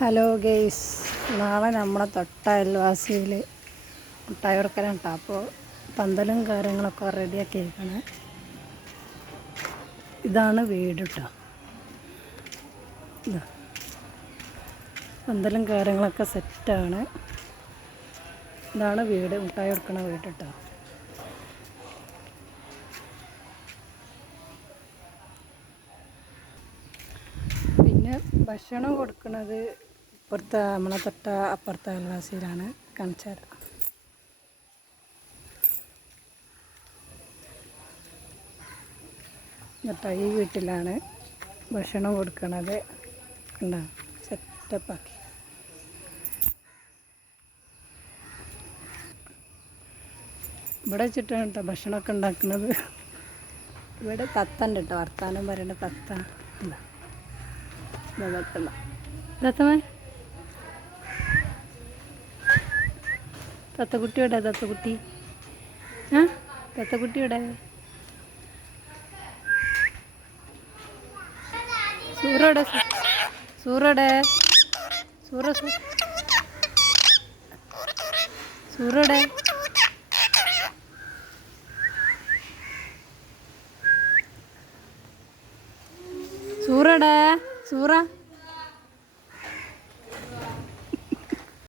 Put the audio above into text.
Hello guys നാളെ നമ്മുടെ തൊട്ട അയൽവാസിയിൽ കേട്ടോ അപ്പോൾ പന്തലും കാര്യങ്ങളൊക്കെ റെഡിയാക്കി ഇരിക്കണേ. ഇതാണ് വീട് കേട്ടോ പന്തലും കാര്യങ്ങളൊക്കെ സെറ്റാണ്. ഇതാണ് വീട് മുട്ടായി കൊടുക്കണ വീട് കേട്ടോ പിന്നെ ഭക്ഷണം കൊടുക്കുന്നത് ഇപ്പുറത്തെ നമ്മളെ തൊട്ട അപ്പുറത്തെ അയൽവാസിയിലാണ് കാണിച്ചാൽ എന്നിട്ട് ഈ വീട്ടിലാണ് ഭക്ഷണം കൊടുക്കണത്. കണ്ടോ സെറ്റപ്പാക്കി ഇവിടെ വെച്ചിട്ടാണ് കേട്ടോ ഭക്ഷണമൊക്കെ ഉണ്ടാക്കുന്നത് ഇവിടെ തത്തന്റെ കേട്ടോ വർത്താനം പറയുന്ന തത്ത. എന്താ തത്തമ്മ തത്തമ്മ തത്തക്കുട്ടി. എവിടെ തത്തക്കുട്ടി ആ? തത്തക്കുട്ടിയുടെ. സൂറോടെ സൂറോടെ. സൂറ സൂറോടെ. സൂറോടെ സൂറ.